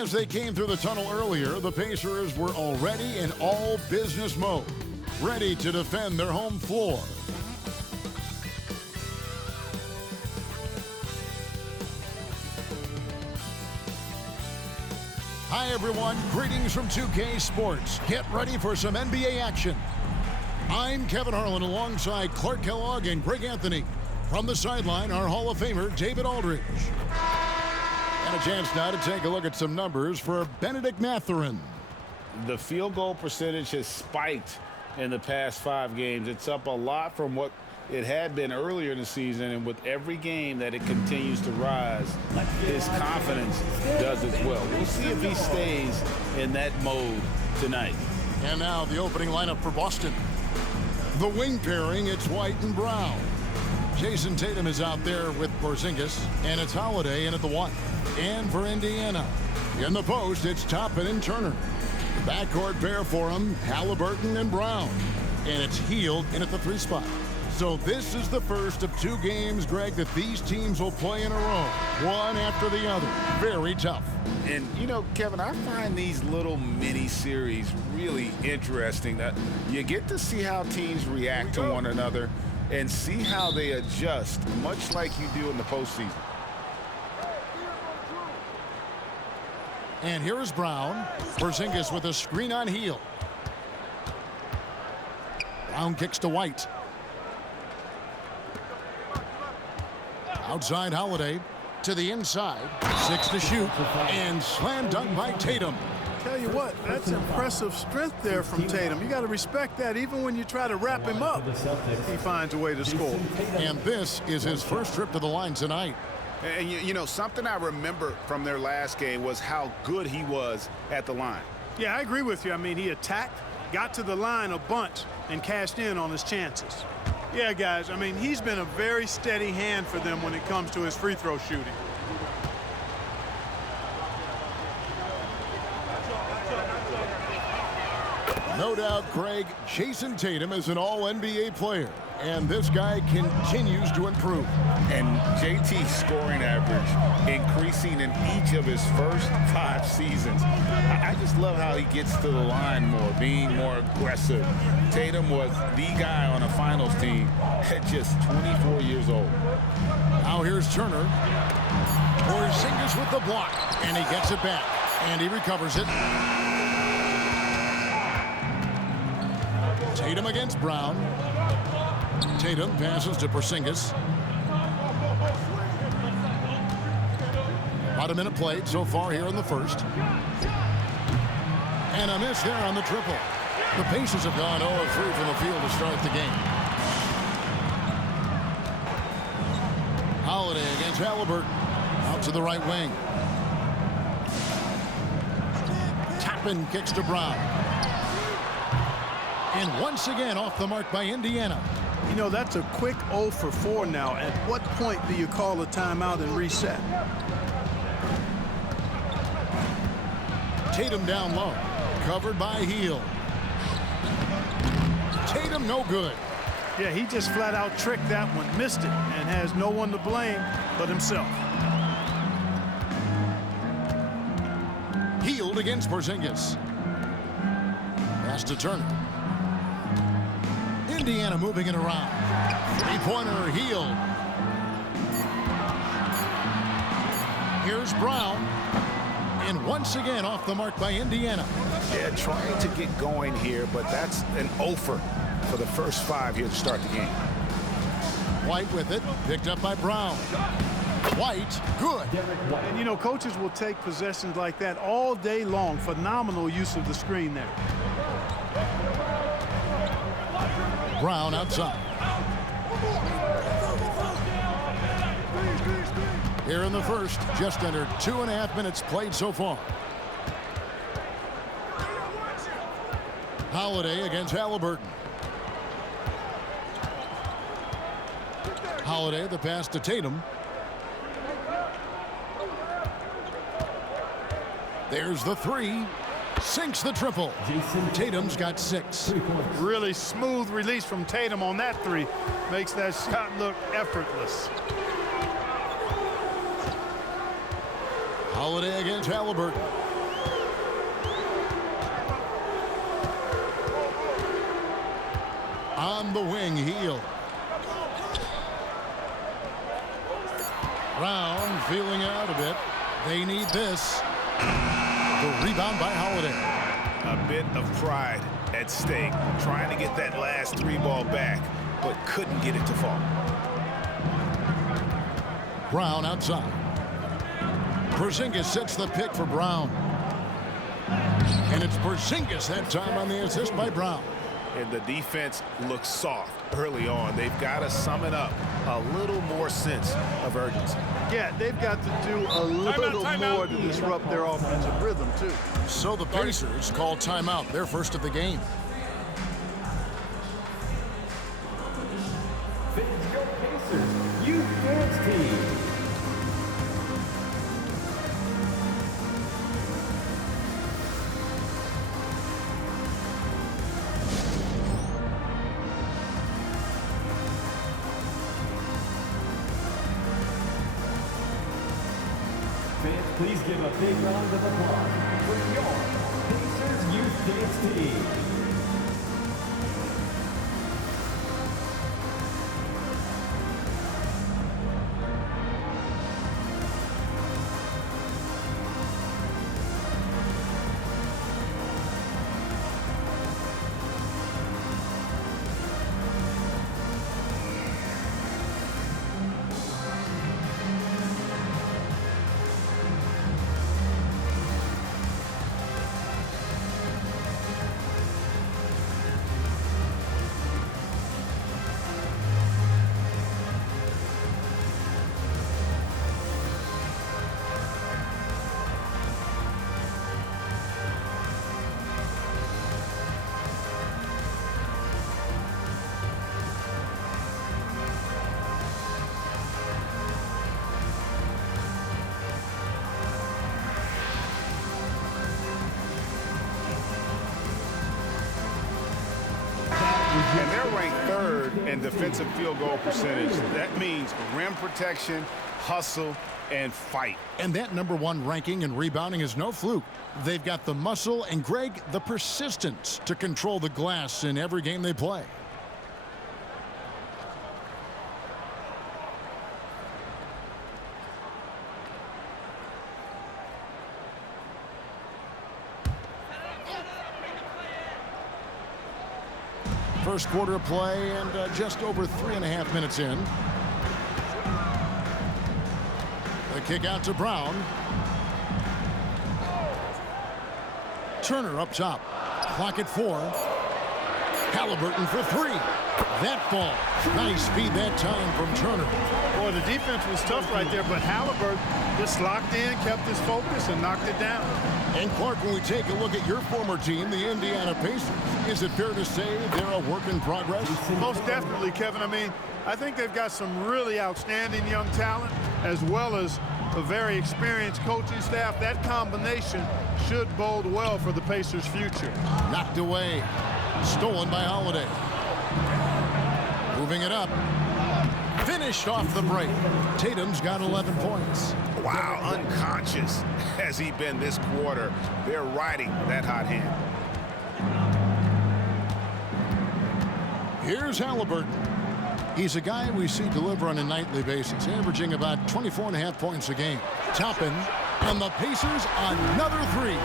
As they came through the tunnel earlier, the Pacers were already in all business mode, ready to defend their home floor. Hi everyone, greetings from 2K Sports. Get ready for some NBA action. I'm Kevin Harlan alongside Clark Kellogg and Greg Anthony. From the sideline, our Hall of Famer, David Aldridge. And a chance now to take a look at some numbers for Benedict Mathurin. The field goal percentage has spiked in the past 5 games. It's up a lot from what it had been earlier in the season, and with every game that it continues to rise, his confidence does as well. We'll see if he stays in that mode tonight. And now the opening lineup for Boston. The wing pairing, it's White and Brown. Jason Tatum is out there with Porzingis, and it's Holiday in at the 1. And for Indiana, in the post, it's Toppin and Turner. The backcourt pair for him, Halliburton and Brown. And it's Hield in at the 3 spot. So this is the first of 2 games, Greg, that these teams will play in a row, one after the other. Very tough. And, you know, Kevin, I find these little mini-series really interesting. That you get to see how teams react to one another and see how they adjust, much like you do in the postseason. And here is Brown. Porzingis with a screen on Hield. Brown kicks to White. Outside Holiday to the inside. 6 to shoot. And slam dunk by Tatum. Tell you what, that's impressive strength there from Tatum. You got to respect that. Even when you try to wrap him up, he finds a way to score. And this is his first trip to the line tonight. And you know, something I remember from their last game was how good he was at the line. Yeah, I agree with you. I mean, he attacked, got to the line a bunch, and cashed in on his chances. Yeah, guys, I mean, he's been a very steady hand for them when it comes to his free throw shooting. No doubt, Greg, Jason Tatum is an all-NBA player, and this guy continues to improve. And JT's scoring average increasing in each of his first 5 seasons. I just love how he gets to the line more, being more aggressive. Tatum was the guy on a finals team at just 24 years old. Now here's Turner. Porzingis with the block, and he gets it back, and he recovers it. Tatum against Brown. Tatum passes to Porzingis. About a minute played so far here in the first. And a miss there on the triple. The Pacers have gone 0 of 3 from the field to start the game. Holiday against Halliburton. Out to the right wing. Toppin kicks to Brown. And once again off the mark by Indiana. You know, that's a quick 0 for 4 now. At what point do you call a timeout and reset? Tatum down low. Covered by Hield. Tatum no good. Yeah, he just flat out tricked that one, missed it, and has no one to blame but himself. Hield against Porzingis. Pass to Turner. Indiana moving it around. 3-pointer, Hield. Here's Brown. And once again off the mark by Indiana. Yeah, trying to get going here, but that's an offer for the first 5 here to start the game. White with it, picked up by Brown. White, good. And, you know, coaches will take possessions like that all day long. Phenomenal use of the screen there. Brown outside. Here in the first, just under 2.5 minutes played so far. Holiday against Halliburton. Holiday, the pass to Tatum. There's the 3. Sinks the triple. Tatum's got 6. Really smooth release from Tatum on that 3. Makes that shot look effortless. Holiday against Halliburton. on the wing, Heel. Brown feeling it out a bit. They need this. The rebound by Holiday. A bit of pride at stake, trying to get that last three ball back, but couldn't get it to fall. Brown outside. Porzingis sets the pick for Brown. And it's Porzingis that time on the assist by Brown. And the defense looks soft early on. They've got to sum it up. A little more sense of urgency. Yeah, they've got to do a little more to disrupt their offensive rhythm, too. So the Pacers call timeout, their first of the game. Pacers, youth dance team. Please give a big round of applause for your Pacers Youth Dance Team. And they're ranked third in defensive field goal percentage. That means rim protection, hustle, and fight. And that #1 ranking in rebounding is no fluke. They've got the muscle and, Greg, the persistence to control the glass in every game they play. First quarter of play and just over 3.5 minutes in. The kick out to Brown. Turner up top. Clock at 4. Halliburton for 3. That ball. Nice speed that time from Turner. Boy, the defense was tough right there, but Halliburton just locked in, kept his focus, and knocked it down. And Clark, when we take a look at your former team, the Indiana Pacers, is it fair to say they're a work in progress? Most definitely, Kevin. I mean, I think they've got some really outstanding young talent, as well as a very experienced coaching staff. That combination should bode well for the Pacers' future. Knocked away. Stolen by Holiday. Moving it up. Finished off the break. Tatum's got 11 points. Wow, unconscious has he been this quarter. They're riding that hot hand. Here's Halliburton. He's a guy we see deliver on a nightly basis, averaging about 24.5 points a game. Toppin, and the Pacers another 3.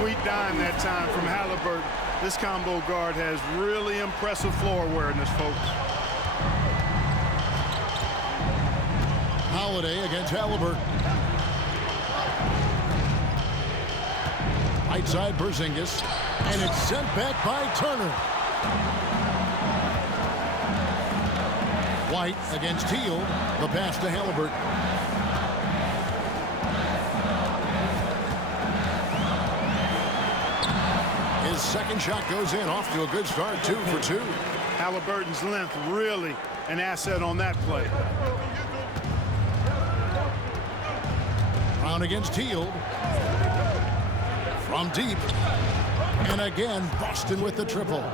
Sweet dime that time from Halliburton. This combo guard has really impressive floor awareness, folks. Holiday against Halliburton. Right side Porzingis, and it's sent back by Turner. White against Teal. The pass to Halliburton. His second shot goes in, off to a good start, 2 for 2. Halliburton's length really an asset on that play. Brown against Teal. From deep. And again, Boston with the triple.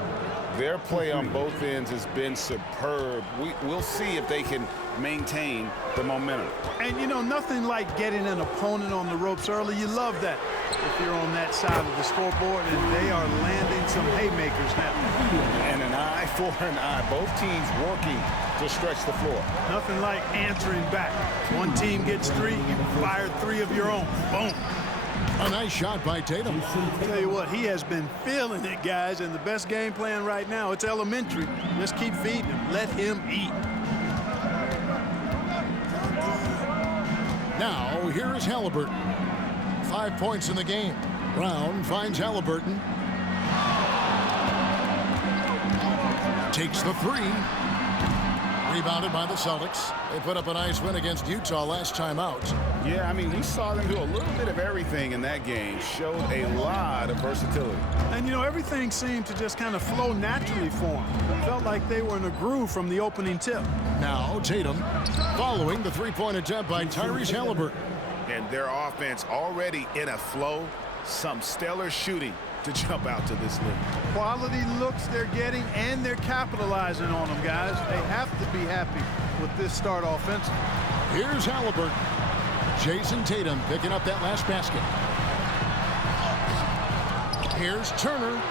Their play on both ends has been superb. We'll see if they can maintain the momentum. And, you know, nothing like getting an opponent on the ropes early. You love that if you're on that side of the scoreboard, and they are landing some haymakers now. And an eye for an eye. Both teams working to stretch the floor. Nothing like answering back. One team gets 3, you fire 3 of your own. Boom. A nice shot by Tatum. Tell you what, he has been feeling it, guys, and the best game plan right now, it's elementary. Just keep feeding him. Let him eat. Now, here is Halliburton. 5 points in the game. Brown finds Halliburton. Takes the 3. Rebounded by the Celtics. They put up a nice win against Utah last time out. Yeah, I mean, we saw them do a little bit of everything in that game. Showed a lot of versatility. And, you know, everything seemed to just kind of flow naturally for them. Felt like they were in a groove from the opening tip. Now Tatum following the 3-point attempt by Tyrese Halliburton. And their offense already in a flow. Some stellar shooting to jump out to this league. Quality looks they're getting, and they're capitalizing on them, guys. They have to be happy with this start offensively. Here's Halliburton. Jason Tatum picking up that last basket. Here's Turner,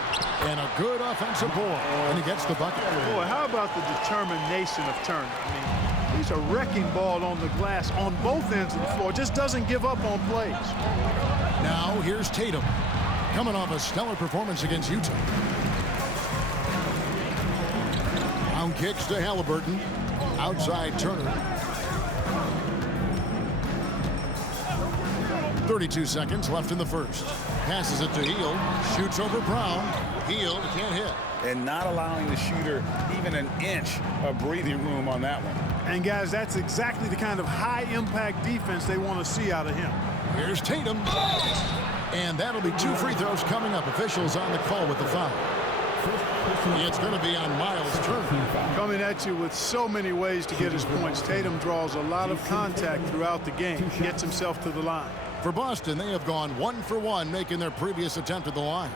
and a good offensive board, and he gets the bucket. Boy, how about the determination of Turner? I mean, he's a wrecking ball on the glass on both ends of the floor. Just doesn't give up on plays. Now here's Tatum, coming off a stellar performance against Utah. Brown kicks to Halliburton. Outside Turner. 32 seconds left in the first. Passes it to Hield. Shoots over Brown. Hield can't hit. And not allowing the shooter even an inch of breathing room on that one. And, guys, that's exactly the kind of high-impact defense they want to see out of him. Here's Tatum. And that'll be 2 free throws coming up. Officials on the call with the foul. It's going to be on Miles Turner. Coming at you with so many ways to get his points. Tatum draws a lot of contact throughout the game. Gets himself to the line. For Boston, they have gone 1 for 1, making their previous attempt at the line.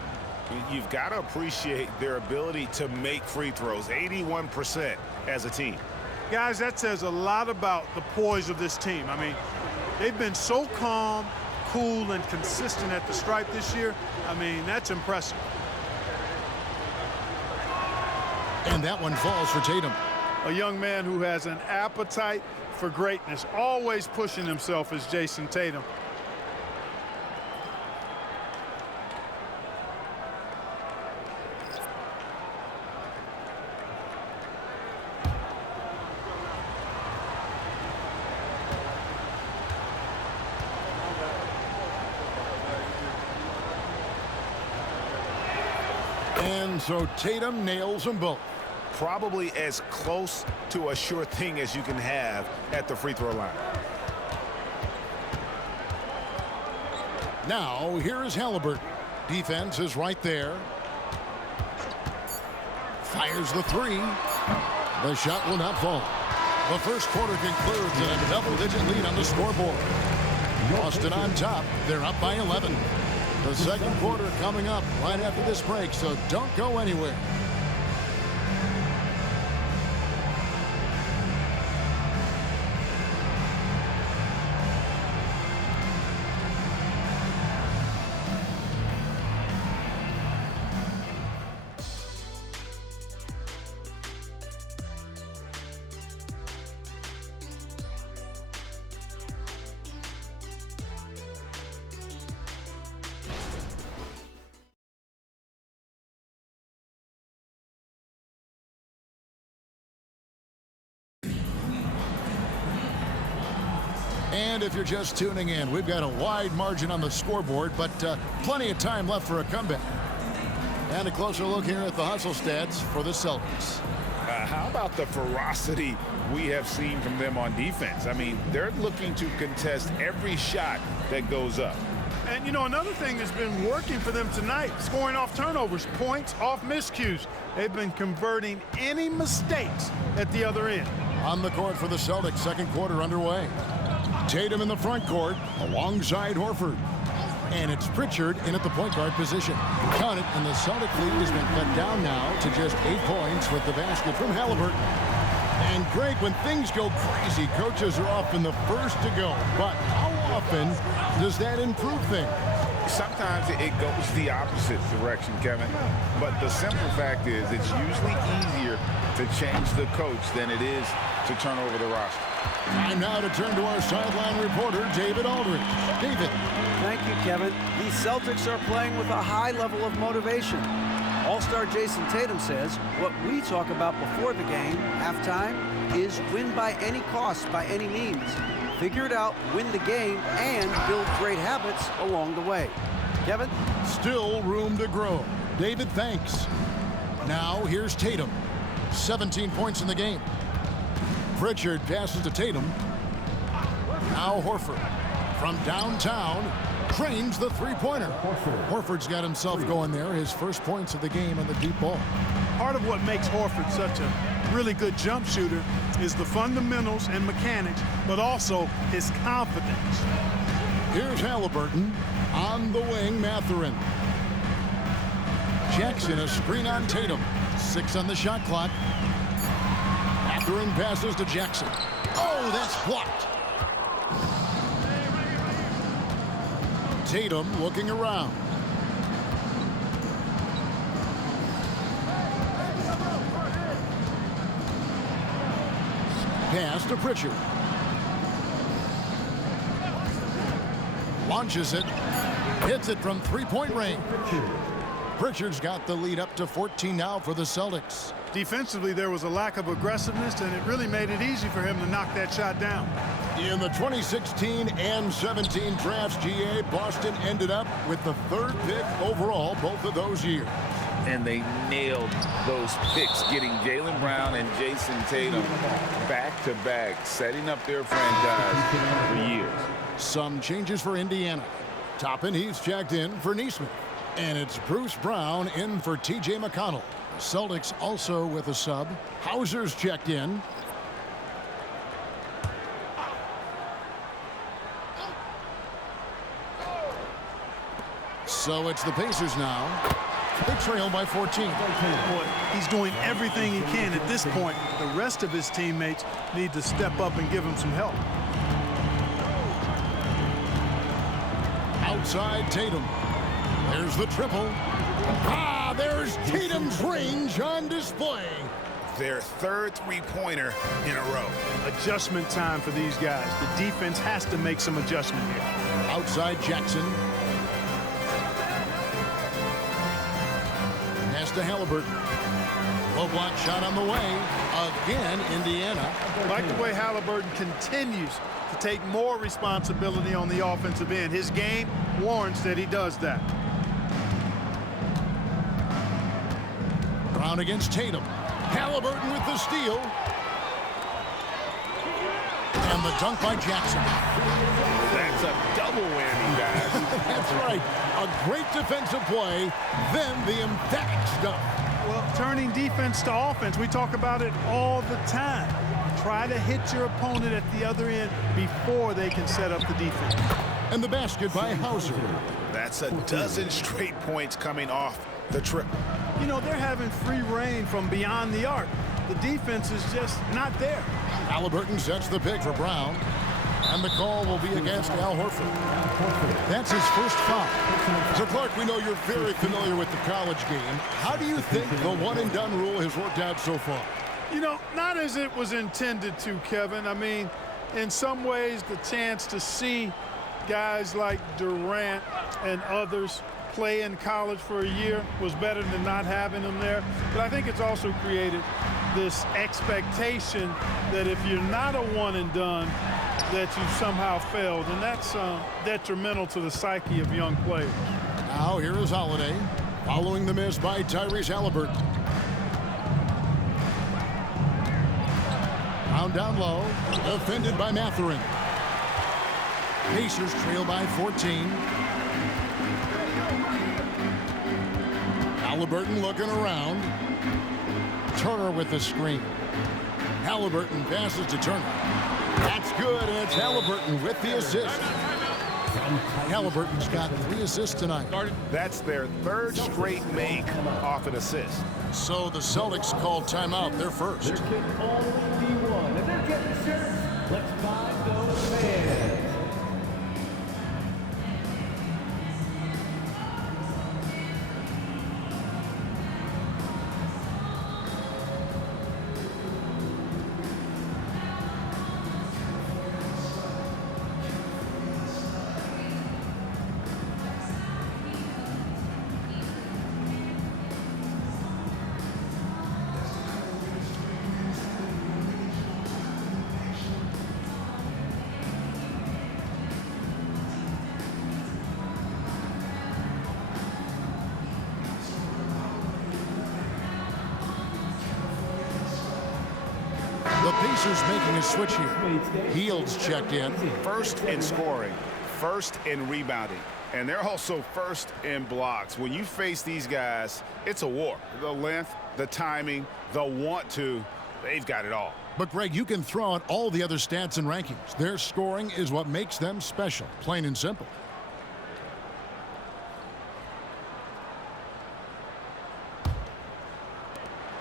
You've got to appreciate their ability to make free throws. 81% as a team. Guys, that says a lot about the poise of this team. I mean, they've been so calm, cool, and consistent at the stripe this year. I mean, that's impressive. And that one falls for Tatum. A young man who has an appetite for greatness, always pushing himself, is Jason Tatum. And so Tatum nails them both. Probably as close to a sure thing as you can have at the free throw line. Now, here is Halliburton. Defense is right there. Fires the 3. The shot will not fall. The first quarter concludes in a double-digit lead on the scoreboard. Boston on top. They're up by 11. The second quarter coming up right after this break, so don't go anywhere. And if you're just tuning in, we've got a wide margin on the scoreboard, but plenty of time left for a comeback. And a closer look here at the hustle stats for the Celtics. How about the ferocity we have seen from them on defense? I mean, they're looking to contest every shot that goes up. And, you know, another thing that's been working for them tonight, scoring off turnovers, points off miscues. They've been converting any mistakes at the other end. On the court for the Celtics, second quarter underway. Tatum in the front court alongside Horford. And it's Pritchard in at the point guard position. Count it, and the Celtic lead has been cut down now to just 8 points with the basket from Halliburton. And Greg, when things go crazy, coaches are often the first to go. But how often does that improve things? Sometimes it goes the opposite direction, Kevin. But the simple fact is it's usually easier to change the coach than it is to turn over the roster. Time now to turn to our sideline reporter, David Aldridge. David. Thank you, Kevin. These Celtics are playing with a high level of motivation. All-star Jason Tatum says what we talk about before the game, halftime, is win by any cost, by any means. Figure it out, win the game, and build great habits along the way. Kevin? Still room to grow. David, thanks. Now, here's Tatum. 17 points in the game. Pritchard passes to Tatum. Now Horford. From downtown, trains the three-pointer. Horford's got himself going there. His first points of the game on the deep ball. Part of what makes Horford such a really good jump shooter is the fundamentals and mechanics, but also his confidence. Here's Halliburton. On the wing, Mathurin. Jackson, a screen on Tatum. 6 on the shot clock. Mathurin passes to Jackson. Oh, that's blocked. Tatum looking around. Pass to Pritchard. Launches it. Hits it from three-point range. Pritchard's got the lead up to 14 now for the Celtics. Defensively, there was a lack of aggressiveness, and it really made it easy for him to knock that shot down. In the 2016 and 17 drafts, GA, Boston ended up with the 3rd pick overall both of those years. And they nailed those picks, getting Jaylen Brown and Jason Tatum back-to-back, setting up their franchise for years. Some changes for Indiana. Toppin Heath's checked in for Neesmith. And it's Bruce Brown in for T.J. McConnell. Celtics also with a sub. Hauser's checked in. So it's the Pacers now. They trail by 14. Boy, he's doing everything he can at this point. The rest of his teammates need to step up and give him some help. Outside Tatum. There's the triple. Ah, there's Tatum's range on display. Their 3rd three-pointer in a row. Adjustment time for these guys. The defense has to make some adjustment here. Outside Jackson. Pass to Halliburton. Low block shot on the way. Again, Indiana. I like the way Halliburton continues to take more responsibility on the offensive end. His game warrants that he does that. Brown against Tatum. Halliburton with the steal. And the dunk by Jackson. That's a double whammy, guys. That's right. A great defensive play, then the emphatic stuff. Well, turning defense to offense, we talk about it all the time. Try to hit your opponent at the other end before they can set up the defense. And the basket by Hauser. That's a dozen straight points coming off the triple. You know, they're having free reign from beyond the arc. The defense is just not there. Halliburton sets the pick for Brown. And the call will be against Al Horford. That's his first foul. So, Clark, we know you're very familiar with the college game. How do you think the one-and-done rule has worked out so far? You know, not as it was intended to, Kevin. I mean, in some ways, the chance to see guys like Durant and others play in college for a year was better than not having them there. But I think it's also created this expectation that if you're not a one-and-done, that you somehow failed, and that's detrimental to the psyche of young players. Now here is Holiday, following the miss by Tyrese Halliburton. Down low, defended by Mathurin. Pacers trail by 14. Halliburton looking around. Turner with the screen. Halliburton passes to Turner. That's good, and it's Halliburton with the assist. Halliburton's got 3 assists tonight. That's their 3rd straight make off an assist. So the Celtics called timeout. They're first. There can only be one, and they're getting set. Let's find those fans. The Pacers making a switch here. Heald's checked in. First in scoring, first in rebounding, and they're also first in blocks. When you face these guys, it's a war. The length, the timing, the want to, they've got it all. But, Greg, you can throw out all the other stats and rankings. Their scoring is what makes them special, plain and simple.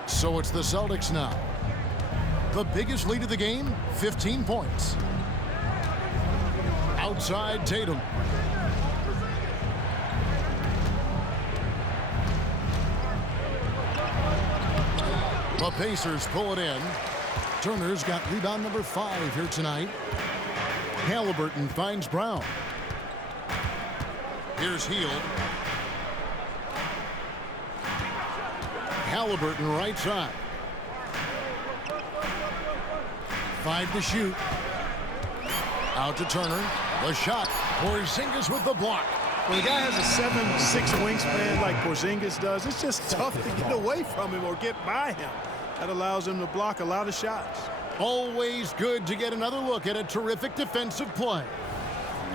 So it's the Celtics now. The biggest lead of the game, 15 points. Outside Tatum. The Pacers pull it in. Turner's got rebound number 5 here tonight. Halliburton finds Brown. Here's Hield. Halliburton right side. 5 to shoot. Out to Turner. The shot. Porzingis with the block. When a guy has a 7'6" wingspan like Porzingis does, it's just tough to get away from him or get by him. That allows him to block a lot of shots. Always good to get another look at a terrific defensive play.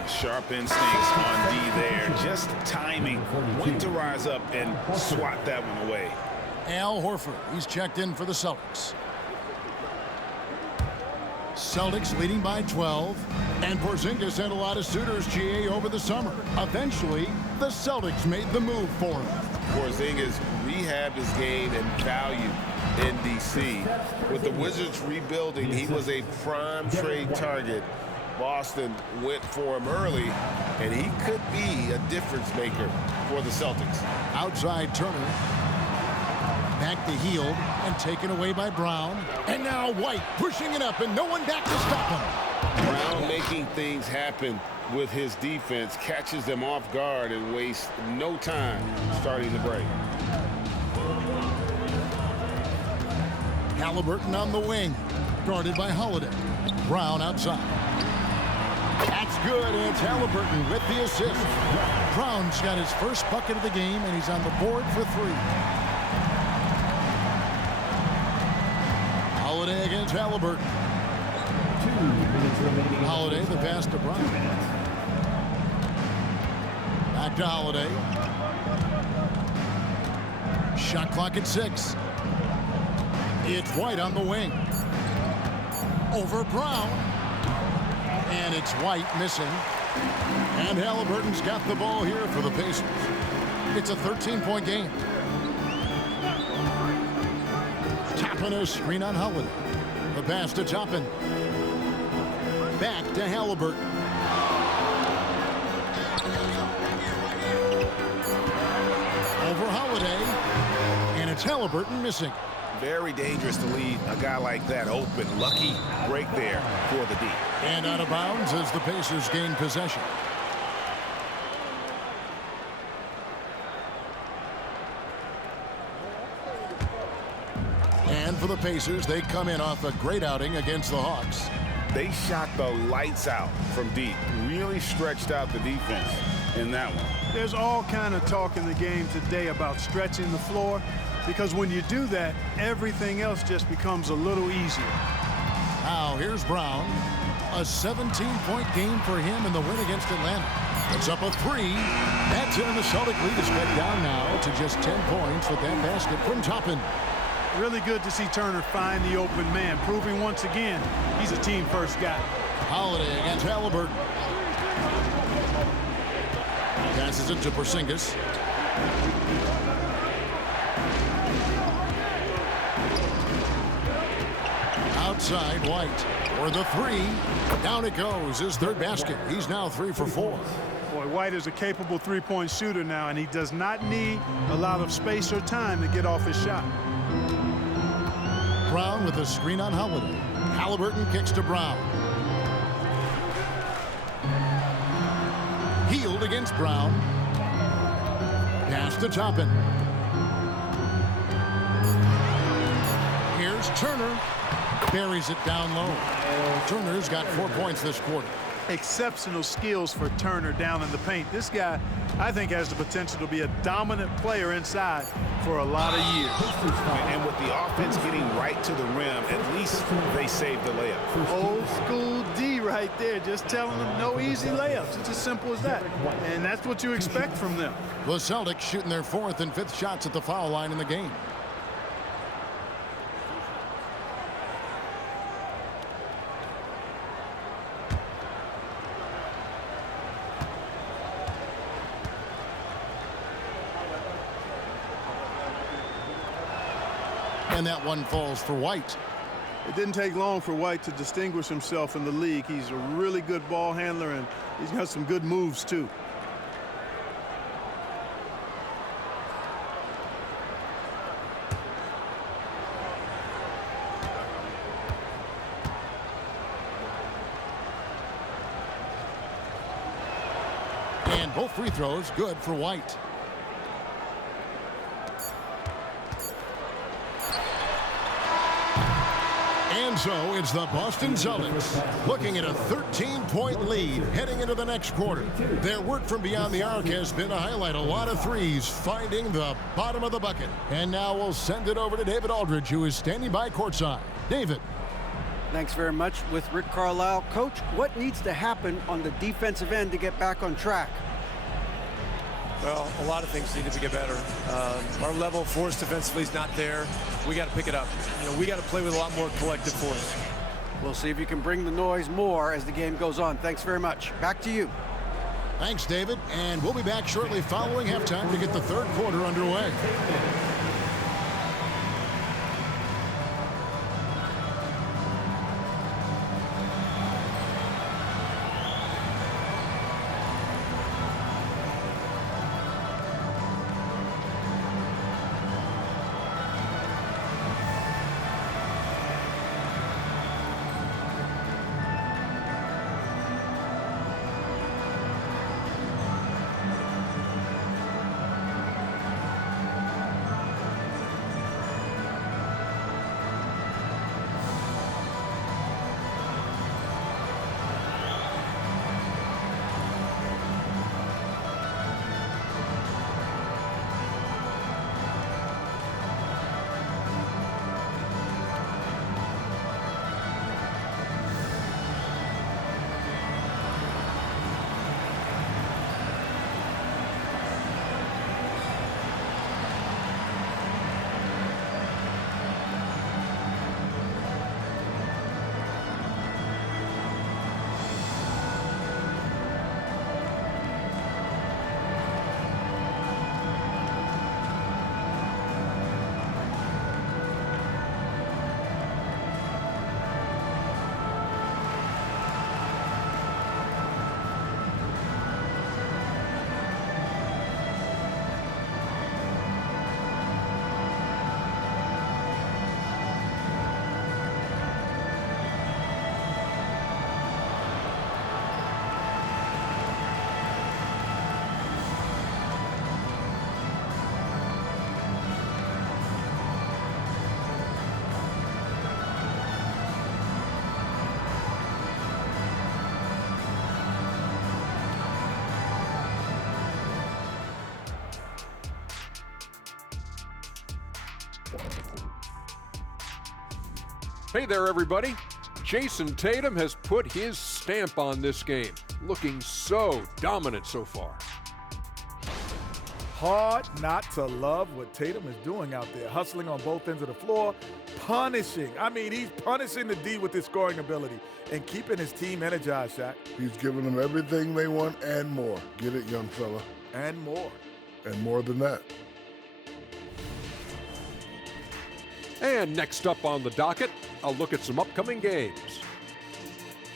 Sharp instincts on D there. Just timing. When to rise up and swat that one away. Al Horford, he's checked in for the Celtics. Celtics leading by 12. And Porzingis had a lot of suitors, GA, over the summer. Eventually, the Celtics made the move for him. Porzingis rehabbed his game and value in D.C. With the Wizards rebuilding, he was a prime trade target. Boston went for him early, and he could be a difference maker for the Celtics. Outside Turner. Back to Hield and taken away by Brown. And now White pushing it up and no one back to stop him. Brown making things happen with his defense, catches them off guard and wastes no time starting the break. Halliburton on the wing, guarded by Holiday. Brown outside. That's good, and it's Halliburton with the assist. Brown's got his first bucket of the game, and he's on the board for 3. Holiday against Halliburton. 2 minutes remaining. Holiday, the pass to Brown. Back to Holiday. Shot clock at 6. It's White on the wing. Over Brown. And it's White missing. And Halliburton's got the ball here for the Pacers. It's a 13-point game. Toppin a screen on Holiday. The pass to Toppin. Back to Halliburton. Over Holiday. And it's Halliburton missing. Very dangerous to leave a guy like that open. Lucky break there for the D. And out of bounds as the Pacers gain possession. And for the Pacers, they come in off a great outing against the Hawks. They shot the lights out from deep. Really stretched out the defense in that one. There's all kind of talk in the game today about stretching the floor, because when you do that, everything else just becomes a little easier. Now here's Brown. A 17-point game for him in the win against Atlanta. It's up a 3. That's it, and the Celtic lead is cut down now to just 10 points with that basket from Toppin. Really good to see Turner find the open man, proving once again he's a team-first guy. Holiday against Halliburton. Passes it to Porzingis. Outside, White for the three. Down it goes, his third basket. He's now 3 for 4. Boy, White is a capable three-point shooter now, and he does not need a lot of space or time to get off his shot. Brown with a screen on Holiday. Halliburton kicks to Brown. Healed against Brown. Pass to Toppin. Here's Turner. Buries it down low. Turner's got 4 points this quarter. Exceptional skills for Turner down in the paint. This guy, I think, has the potential to be a dominant player inside for a lot of years. And with the offense getting right to the rim, at least they saved the layup. Old school D right there, just telling them no easy layups. It's as simple as that. And that's what you expect from them. The Celtics shooting their 4th and 5th shots at the foul line in the game. And that one falls for White. It didn't take long for White to distinguish himself in the league. He's a really good ball handler, and he's got some good moves, too. And both free throws good for White. And so it's the Boston Celtics looking at a 13-point lead heading into the next quarter. Their work from beyond the arc has been to highlight a lot of threes, finding the bottom of the bucket. And now we'll send it over to David Aldridge, who is standing by courtside. David. Thanks very much with Rick Carlisle. Coach, what needs to happen on the defensive end to get back on track? Well, a lot of things need to get better. Our level of force defensively is not there. We got to pick it up. You know, we got to play with a lot more collective force. We'll see if you can bring the noise more as the game goes on. Thanks very much. Back to you. Thanks, David. And we'll be back shortly following halftime to get the third quarter underway. Hey there, everybody. Jason Tatum has put his stamp on this game, looking so dominant so far. Hard not to love what Tatum is doing out there, hustling on both ends of the floor, punishing. I mean, he's punishing the D with his scoring ability and keeping his team energized, Shaq. He's giving them everything they want and more. Get it, young fella. And more. And more than that. And next up on the docket, I'll look at some upcoming games.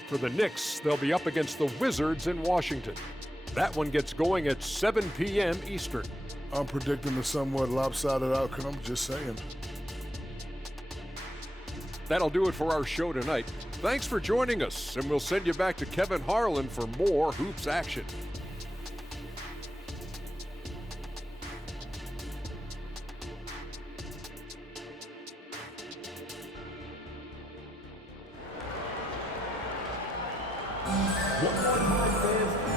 For the Knicks, they'll be up against the Wizards in Washington. That one gets going at 7 p.m. Eastern. I'm predicting a somewhat lopsided outcome, just saying. That'll do it for our show tonight. Thanks for joining us, and we'll send you back to Kevin Harlan for more hoops action.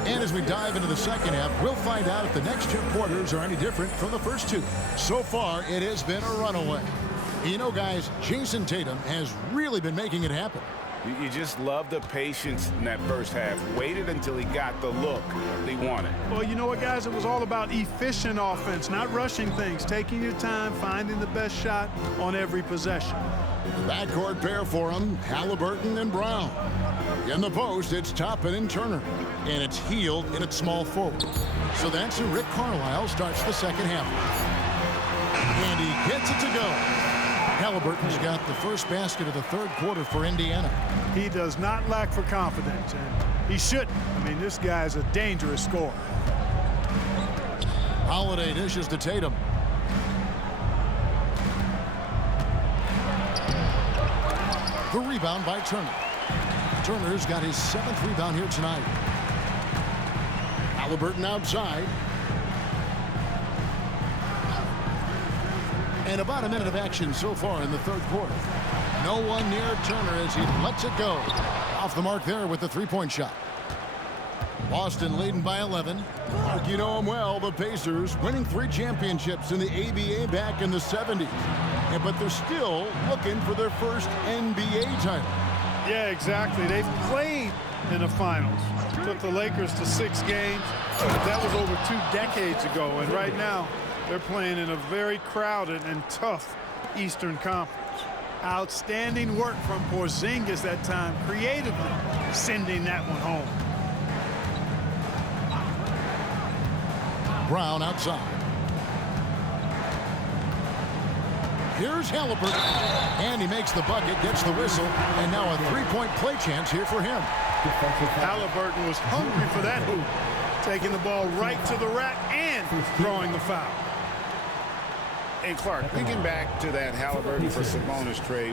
And as we dive into the second half, we'll find out if the next two quarters are any different from the first two. So far, it has been a runaway. You know, guys, Jason Tatum has really been making it happen. You just love the patience in that first half. Waited until he got the look he wanted. Well, you know what, guys? It was all about efficient offense, not rushing things, taking your time, finding the best shot on every possession. The backcourt pair for him, Halliburton and Brown. In the post, it's Toppin and Turner. And it's Hield in its small forward. So that's who Rick Carlisle starts the second half. And he gets it to go. Halliburton's got the first basket of the third quarter for Indiana. He does not lack for confidence, and he shouldn't. I mean, this guy's a dangerous scorer. Holiday dishes to Tatum. The rebound by Turner. Turner's got his 7th rebound here tonight. Halliburton outside. And about a minute of action so far in the third quarter. No one near Turner as he lets it go. Off the mark there with the three-point shot. Boston leading by 11. Mark, you know them well, the Pacers winning 3 championships in the ABA back in the 70s. Yeah, but they're still looking for their first NBA title. Yeah, exactly. They've played in the finals. Took the Lakers to 6 games. That was over 2 decades ago. And right now, they're playing in a very crowded and tough Eastern Conference. Outstanding work from Porzingis that time, creatively sending that one home. Brown outside. Here's Halliburton. And he makes the bucket, gets the whistle, and now a 3-point play chance here for him. Halliburton was hungry for that hoop, taking the ball right to the rack and drawing the foul. And Clark, thinking back to that Halliburton for Sabonis trade,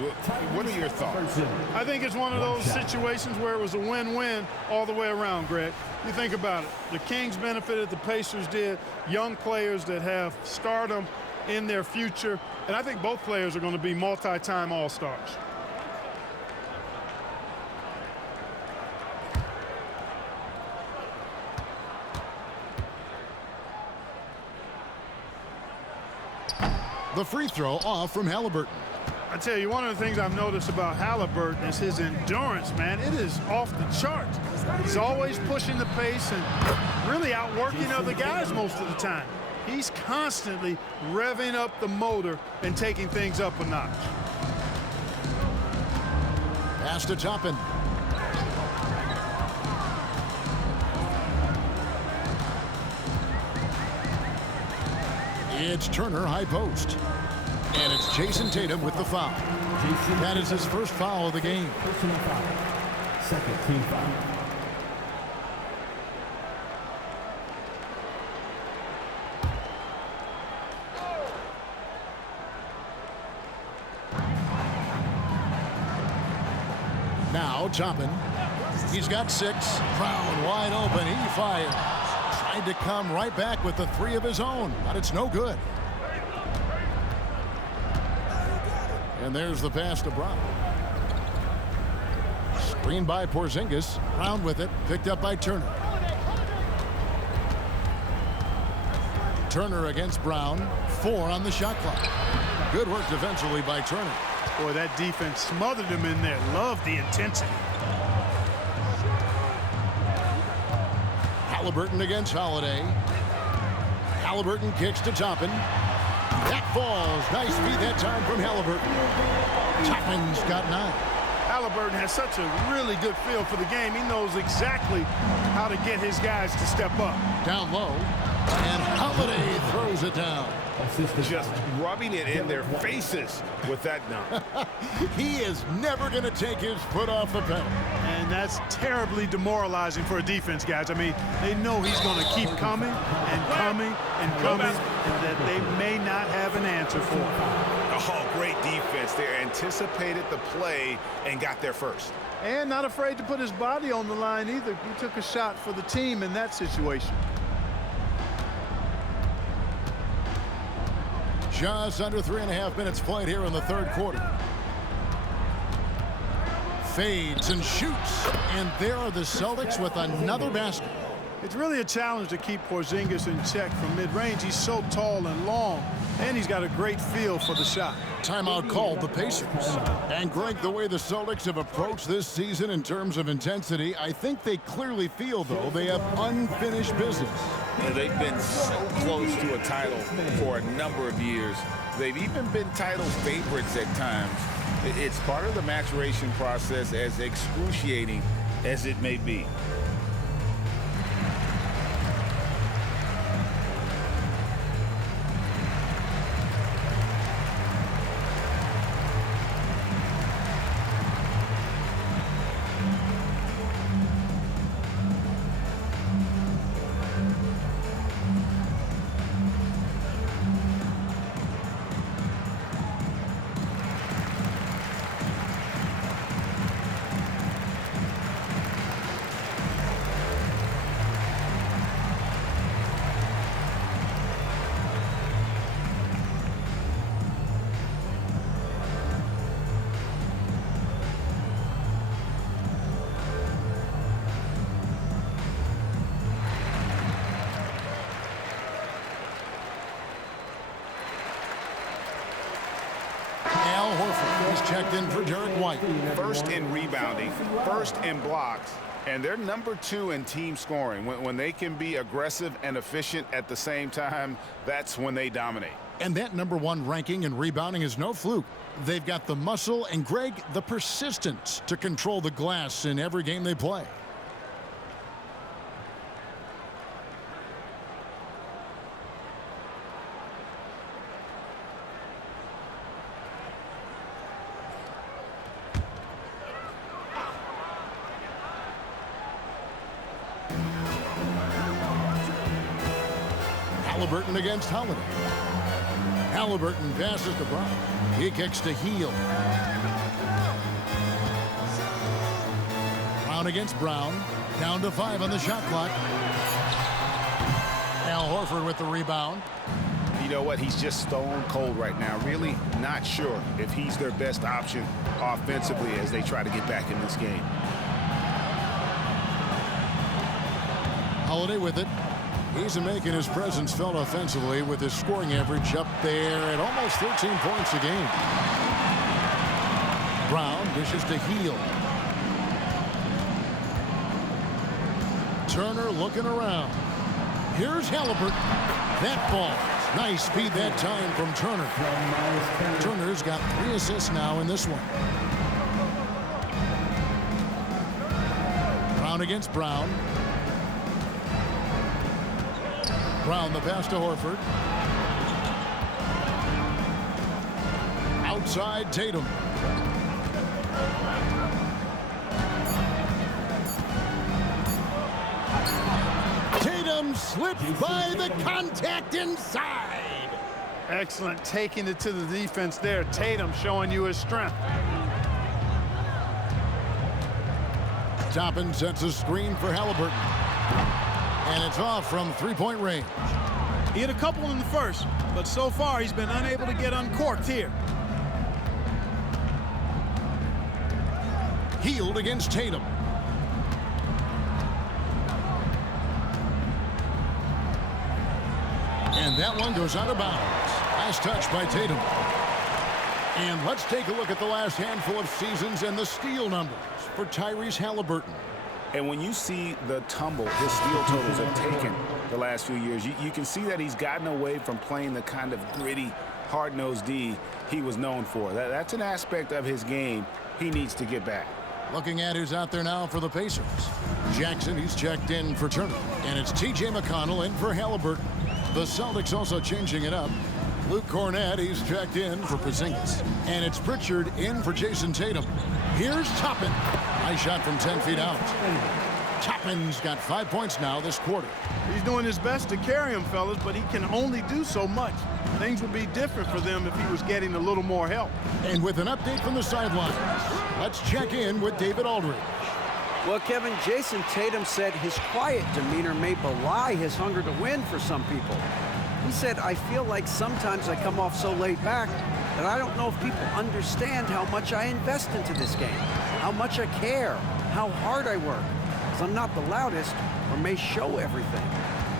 what are your thoughts? I think it's one of those situations where it was a win-win all the way around, Greg. You think about it. The Kings benefited, the Pacers did. Young players that have stardom in their future. And I think both players are going to be multi-time All-Stars. The free throw off from Halliburton. I tell you, one of the things I've noticed about Halliburton is his endurance, man. It is off the charts. He's always pushing the pace and really outworking other guys most of the time. He's constantly revving up the motor and taking things up a notch. Pass to Toppin. It's Turner, high post. And it's Jason Tatum with the foul. That is his first foul of the game. Personal foul. Second team foul. Now Toppin. He's got 6. Brown wide open. He fires. Tried to come right back with the 3 of his own, but it's no good. And there's the pass to Brown. Screened by Porzingis. Brown with it. Picked up by Turner. Turner against Brown. 4 on the shot clock. Good work defensively by Turner. Boy, that defense smothered him in there. Loved the intensity. Halliburton against Holiday. Halliburton kicks to Toppin. That falls. Nice feed that time from Halliburton. Toppin's got 9. Halliburton has such a really good feel for the game. He knows exactly how to get his guys to step up. Down low, and Holiday throws it down. Just rubbing it in their faces with that dunk. He is never going to take his foot off the pedal. And that's terribly demoralizing for a defense, guys. I mean, they know he's going to keep coming and coming and coming, and that they may not have an answer for it. Oh, great defense. They anticipated the play and got there first. And not afraid to put his body on the line either. He took a shot for the team in that situation. Just under 3.5 minutes played here in the third quarter. Fades and shoots, and there are the Celtics with another basket. It's really a challenge to keep Porzingis in check from mid-range. He's so tall and long, and he's got a great feel for the shot. Timeout called the Pacers. And Greg, the way the Celtics have approached this season in terms of intensity, I think they clearly feel, though, they have unfinished business. And they've been so close to a title for a number of years. They've even been title favorites at times. It's part of the maturation process, as excruciating as it may be. Checked in for Derek White. First in rebounding, first in blocks, and they're number 2 in team scoring. When they can be aggressive and efficient at the same time, that's when they dominate. And that number 1 ranking in rebounding is no fluke. They've got the muscle and, Greg, the persistence to control the glass in every game they play. Halliburton against Holiday. Halliburton passes to Brown. He kicks to Heel. Brown against Brown. Down to 5 on the shot clock. Al Horford with the rebound. You know what? He's just stone cold right now. Really not sure if he's their best option offensively as they try to get back in this game. Holiday with it. He's making his presence felt offensively with his scoring average up there at almost 13 points a game. Brown dishes to Heel. Turner looking around. Here's Halliburton. That falls. Nice feed that time from Turner. Turner's got 3 assists now in this one. Brown against Brown. Brown the pass to Horford. Outside Tatum. Tatum slips by the contact inside. Excellent taking it to the defense there. Tatum showing you his strength. Toppin sets a screen for Halliburton. And it's off from 3-point range. He hit a couple in the first, but so far he's been unable to get uncorked here. Healed against Tatum. And that one goes out of bounds. Last touch by Tatum. And let's take a look at the last handful of seasons and the steal numbers for Tyrese Halliburton. And when you see the tumble his steal totals have taken the last few years, you can see that he's gotten away from playing the kind of gritty, hard-nosed D he was known for. That's an aspect of his game he needs to get back. Looking at who's out there now for the Pacers. Jackson, he's checked in for Turner. And it's T.J. McConnell in for Halliburton. The Celtics also changing it up. Luke Cornett, he's checked in for Porzingis. And it's Pritchard in for Jason Tatum. Here's Toppin. Nice shot from 10 feet out. Toppin's got 5 points now this quarter. He's doing his best to carry him, fellas, but he can only do so much. Things would be different for them if he was getting a little more help. And with an update from the sidelines, let's check in with David Aldridge. Well, Kevin, Jason Tatum said his quiet demeanor may belie his hunger to win for some people. He said, I feel like sometimes I come off so laid back that I don't know if people understand how much I invest into this game, how much I care, how hard I work, because I'm not the loudest or may show everything.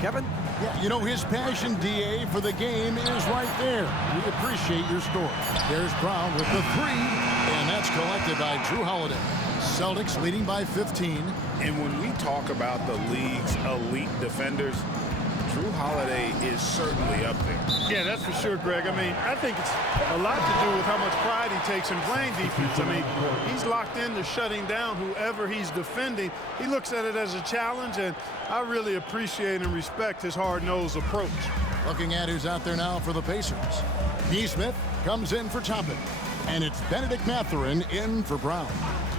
Kevin? Yeah, you know, his passion, D.A., for the game is right there. We appreciate your story. There's Brown with the three, and that's collected by Drew Holiday. Celtics leading by 15. And when we talk about the league's elite defenders, Drew Holiday is certainly up there. Yeah, that's for sure, Greg. I mean, I think it's a lot to do with how much pride he takes in playing defense. I mean, he's locked into shutting down whoever he's defending. He looks at it as a challenge, and I really appreciate and respect his hard-nosed approach. Looking at who's out there now for the Pacers. Neesmith comes in for Toppin. And it's Benedict Mathurin in for Brown.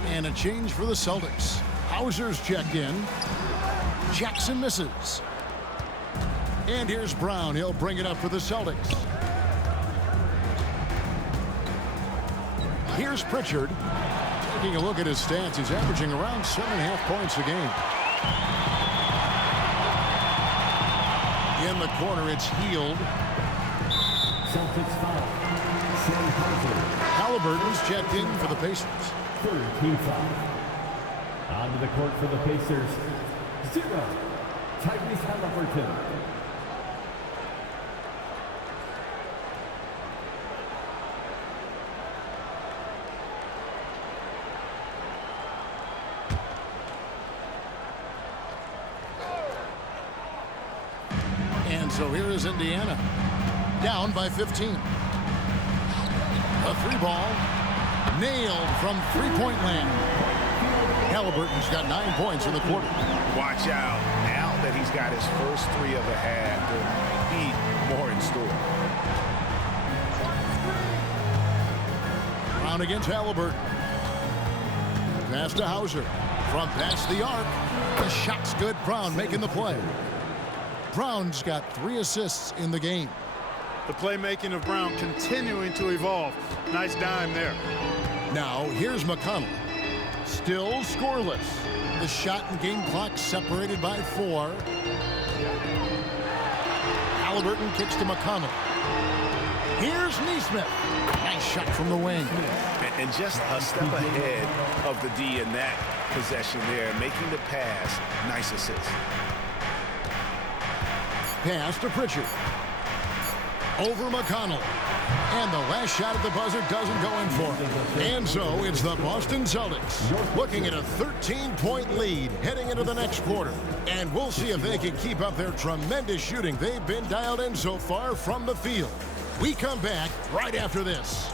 And a change for the Celtics. Hauser's checked in. Jackson misses. And here's Brown. He'll bring it up for the Celtics. Here's Pritchard. Taking a look at his stats, he's averaging around 7.5 points a game. In the corner, it's Healed. Celtics foul. Halliburton's checked in for the Pacers. Third team foul. Onto the court for the Pacers. 0. Tyrese Halliburton. And so here is Indiana, down by 15. A three ball, nailed from three-point land. Halliburton's got 9 points in the quarter. Watch out. Now that he's got his first three of the half, there'll be more in store. Brown against Halliburton. Pass to Hauser. From past the arc. The shot's good. Brown making the play. Brown's got 3 assists in the game. The playmaking of Brown continuing to evolve. Nice dime there. Now, here's McConnell. Still scoreless. The shot and game clock separated by 4. Halliburton kicks to McConnell. Here's Neesmith. Nice shot from the wing. And just a step ahead of the D in that possession there, making the pass. Nice assist. Pass to Pritchard. Over McConnell. And the last shot at the buzzer doesn't go in for him. And so it's the Boston Celtics looking at a 13-point lead heading into the next quarter. And we'll see if they can keep up their tremendous shooting they've been dialed in so far from the field. We come back right after this.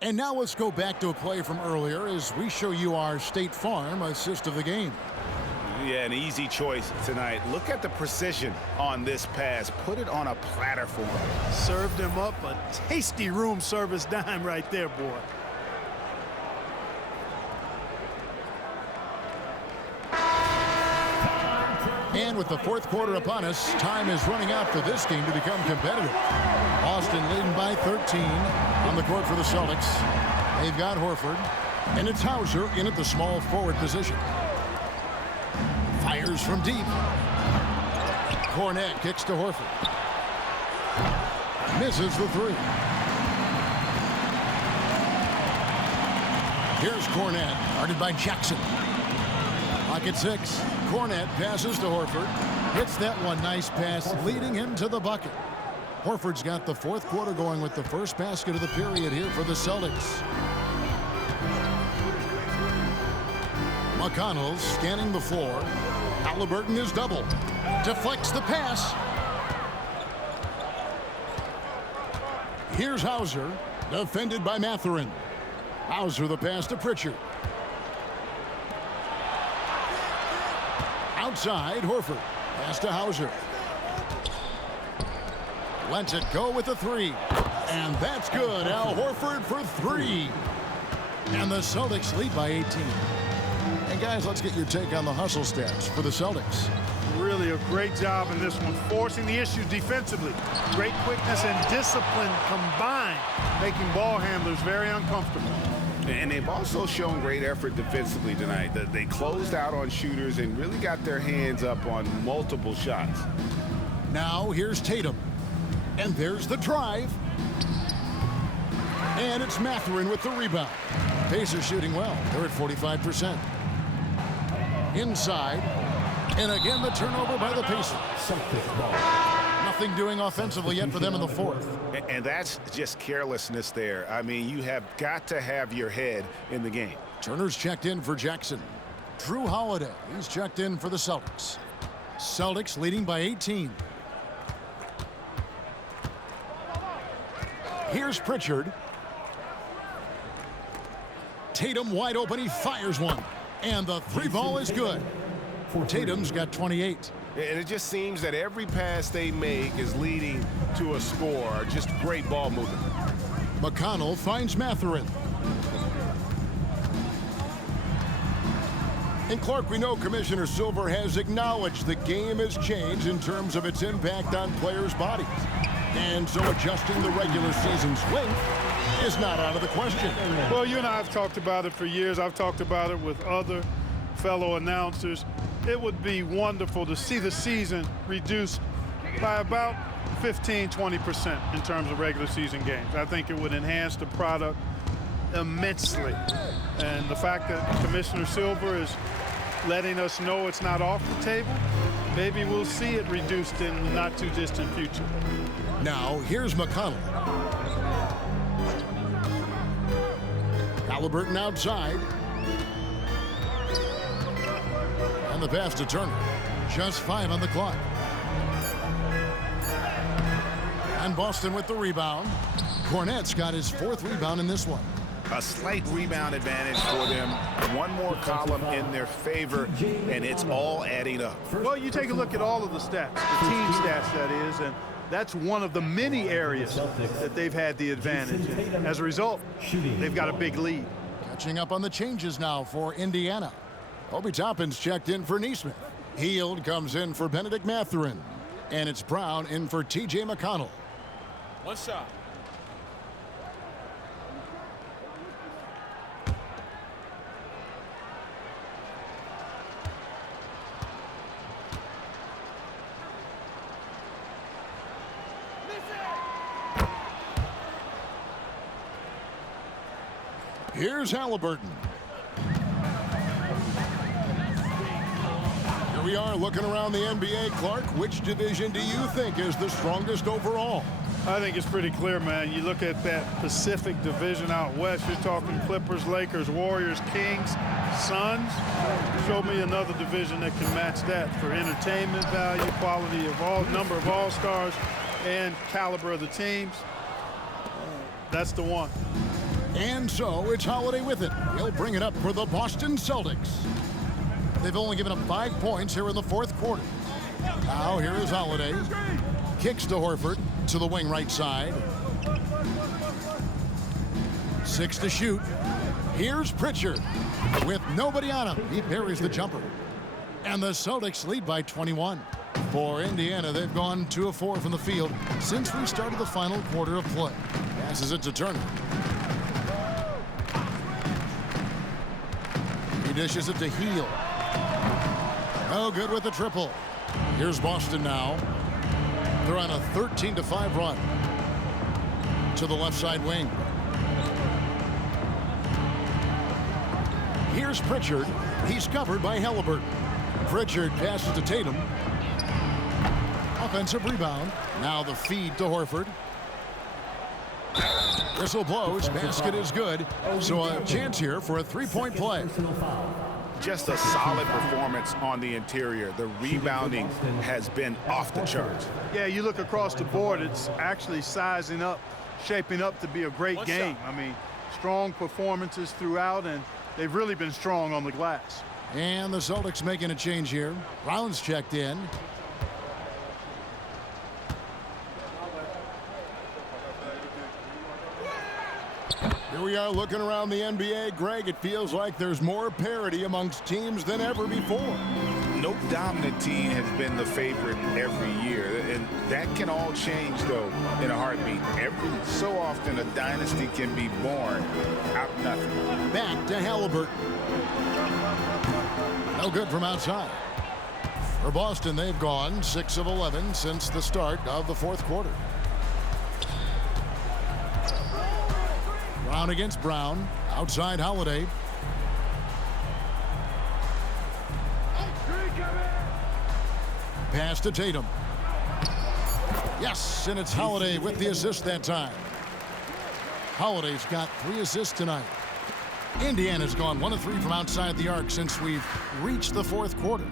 And now let's go back to a play from earlier as we show you our State Farm assist of the game. Yeah, an easy choice tonight. Look at the precision on this pass. Put it on a platter for him. Served him up a tasty room service dime right there, boy. And with the fourth quarter upon us, time is running out for this game to become competitive. Boston leading by 13 on the court for the Celtics. They've got Horford, and it's Hauser in at the small forward position. Fires from deep. Cornet kicks to Horford. Misses the three. Here's Cornet, guarded by Jackson. Pocket 6. Cornet passes to Horford. Hits that one. Nice pass, leading him to the bucket. Horford's got the fourth quarter going with the first basket of the period here for the Celtics. McConnell scanning the floor. Halliburton is double. Deflects the pass. Here's Hauser, defended by Mathurin. Hauser the pass to Pritchard. Outside, Horford. Pass to Hauser. Lets it go with the three. And that's good. Al Horford for three. And the Celtics lead by 18. And guys, let's get your take on the hustle stats for the Celtics. Really a great job in this one, forcing the issue defensively. Great quickness and discipline combined, making ball handlers very uncomfortable. And they've also shown great effort defensively tonight. They closed out on shooters and really got their hands up on multiple shots. Now here's Tatum. And there's the drive. And it's Mathurin with the rebound. Pacers shooting well. They're at 45%. Inside. And again, the turnover by the Pacers. Nothing doing offensively yet for them in the fourth. And that's just carelessness there. I mean, you have got to have your head in the game. Turner's checked in for Jackson. Drew Holiday, he's checked in for the Celtics. Celtics leading by 18. Here's Pritchard. Tatum wide open, he fires one. And the three ball is good. Tatum's got 28. And it just seems that every pass they make is leading to a score. Just great ball movement. McConnell finds Mathurin. And Clark, we know Commissioner Silver has acknowledged the game has changed in terms of its impact on players' bodies. And so adjusting the regular season's length is not out of the question. Well, you and I have talked about it for years. I've talked about it with other fellow announcers. It would be wonderful to see the season reduced by about 15–20% in terms of regular season games. I think it would enhance the product immensely. And the fact that Commissioner Silver is letting us know it's not off the table, maybe we'll see it reduced in the not too distant future. Now here's McConnell. Halliburton outside. And the pass to Turner. Just 5 on the clock. And Boston with the rebound. Cornet's got his 4th rebound in this one. A slight rebound advantage for them. One more column in their favor, and it's all adding up. Well, you take a look at all of the stats, the team stats, that is, and that's one of the many areas that they've had the advantage. And as a result, they've got a big lead. Catching up on the changes now for Indiana. Obi Toppin's checked in for Neesmith. Hield comes in for Benedict Mathurin. And it's Brown in for T.J. McConnell. One shot. Here's Halliburton. Here we are looking around the NBA. Clark, which division do you think is the strongest overall? I think it's pretty clear, man. You look at that Pacific Division out west, you're talking Clippers, Lakers, Warriors, Kings, Suns. Show me another division that can match that for entertainment value, quality of number of all-stars, and caliber of the teams. That's the one. And so it's Holiday with it. He'll bring it up for the Boston Celtics. They've only given up 5 points here in the 4th quarter. Now here is Holiday. Kicks to Horford to the wing right side. 6 to shoot. Here's Pritchard with nobody on him. He buries the jumper. And the Celtics lead by 21. For Indiana, they've gone 2 of 4 from the field since we started the final quarter of play. Passes it to Turner. He dishes it to Hield. No good with the triple. Here's Boston now. They're on a 13-5 run to the left side wing. Here's Pritchard. He's covered by Halliburton. Pritchard passes to Tatum. Offensive rebound. Now the feed to Horford. Whistle blows. Basket is good. So a chance here for a three-point play. Just a solid performance on the interior. The rebounding has been off the charts. Yeah, you look across the board, it's actually sizing up, shaping up to be a great game. I mean, strong performances throughout, and they've really been strong on the glass. And the Celtics making a change here. Brown's checked in. Here we are looking around the NBA. Greg, it feels like there's more parity amongst teams than ever before. No dominant team has been the favorite every year, and that can all change, though, in a heartbeat. Every so often, a dynasty can be born out of nothing. Back to Halliburton. No good from outside. For Boston, they've gone 6 of 11 since the start of the fourth quarter. Brown against Brown. Outside Holiday. Pass to Tatum. Yes, and it's Holiday with the assist that time. Holiday's got 3 assists tonight. Indiana's gone 1 of 3 from outside the arc since we've reached the fourth quarter.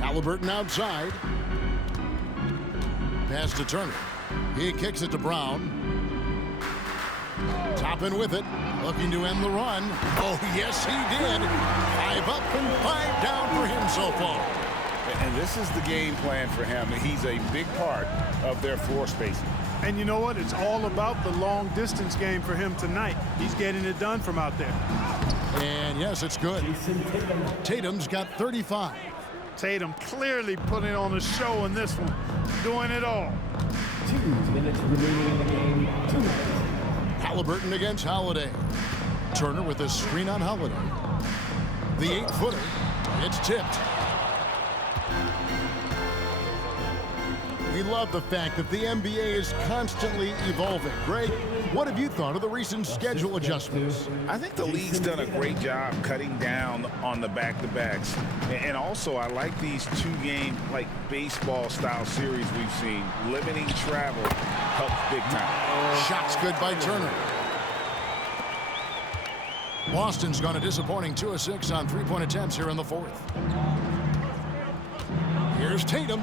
Halliburton outside. Pass to Turner. He kicks it to Brown. Toppin with it. Looking to end the run. Oh, yes, he did. 5 up and 5 down for him so far. And this is the game plan for him. He's a big part of their floor spacing. And you know what? It's all about the long distance game for him tonight. He's getting it done from out there. And yes, it's good. Tatum's got 35. Tatum clearly putting on a show in this one. Doing it all. 2 minutes remaining in the game. 2 minutes. Halliburton against Holiday. Turner with a screen on Holiday. The 8-footer. It's tipped. We love the fact that the NBA is constantly evolving. Greg, what have you thought of the recent schedule adjustments? I think the league's done a great job cutting down on the back-to-backs. And also, I like these 2-game, like, baseball-style series we've seen. Limiting travel helps big time. Shots good by Turner. Boston's gone a disappointing 2 of 6 on 3-point attempts here in the fourth. Here's Tatum.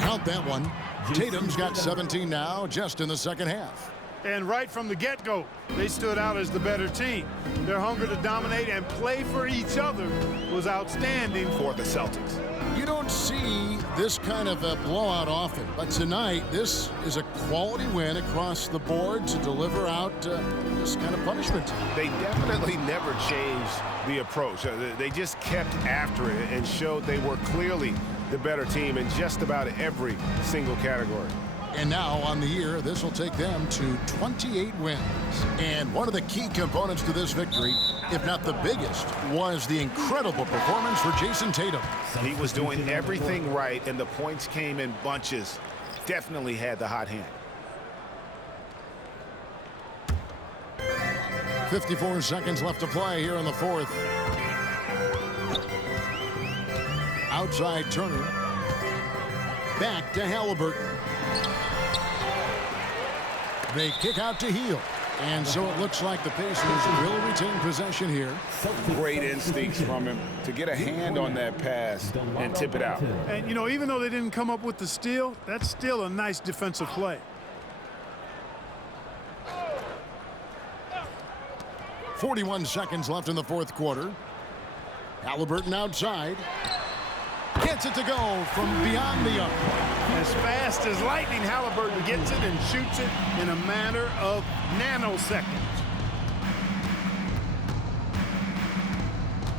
Count that one. Tatum's got 17 now, just in the second half. And right from the get-go, they stood out as the better team. Their hunger to dominate and play for each other was outstanding for the Celtics. You don't see this kind of a blowout often, but tonight this is a quality win across the board to deliver out this kind of punishment. They definitely never changed the approach. They just kept after it and showed they were clearly the better team in just about every single category. And now on the year, this will take them to 28 wins. And one of the key components to this victory, if not the biggest, was the incredible performance for Jason Tatum. He was doing everything right, and the points came in bunches. Definitely had the hot hand. 54 seconds left to play here in the fourth. Outside Turner. Back to Halliburton. They kick out to Heel. And so it looks like the Pacers will retain possession here. Great instincts from him to get a hand on that pass and tip it out. And, you know, even though they didn't come up with the steal, that's still a nice defensive play. 41 seconds left in the fourth quarter. Halliburton outside. Gets it to go from beyond the arc. As fast as lightning, Halliburton gets it and shoots it in a matter of nanoseconds.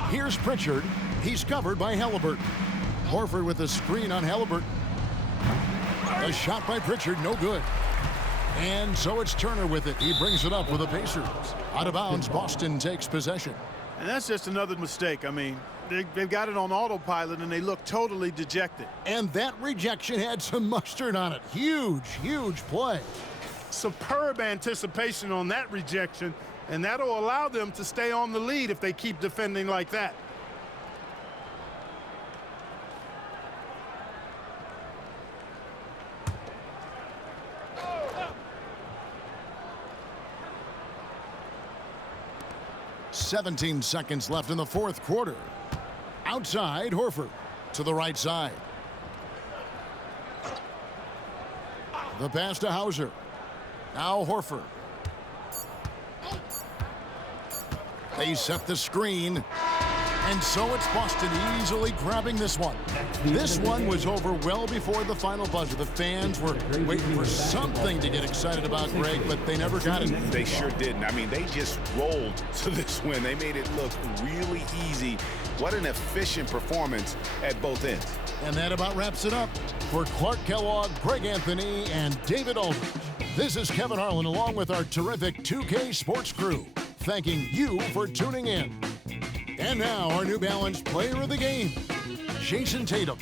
Here's Pritchard. He's covered by Halliburton. Horford with a screen on Halliburton. A shot by Pritchard, no good. And so it's Turner with it. He brings it up with the Pacers. Out of bounds, Boston takes possession. And that's just another mistake. I mean, They've got it on autopilot, and they look totally dejected. And that rejection had some mustard on it. Huge, huge play. Superb anticipation on that rejection, and that'll allow them to stay on the lead if they keep defending like that. "17 seconds left in the fourth quarter. Outside, Horford to the right side. The pass to Hauser. Now Horford. They set the screen. And so it's Boston easily grabbing this one. This one was over well before the final buzzer. The fans were waiting for something to get excited about, Greg, but they never got it. They sure didn't. I mean, they just rolled to this win. They made it look really easy. What an efficient performance at both ends. And that about wraps it up. For Clark Kellogg, Greg Anthony, and David Aldridge, this is Kevin Harlan along with our terrific 2K Sports crew, thanking you for tuning in. And now, our New Balance player of the game, Jason Tatum.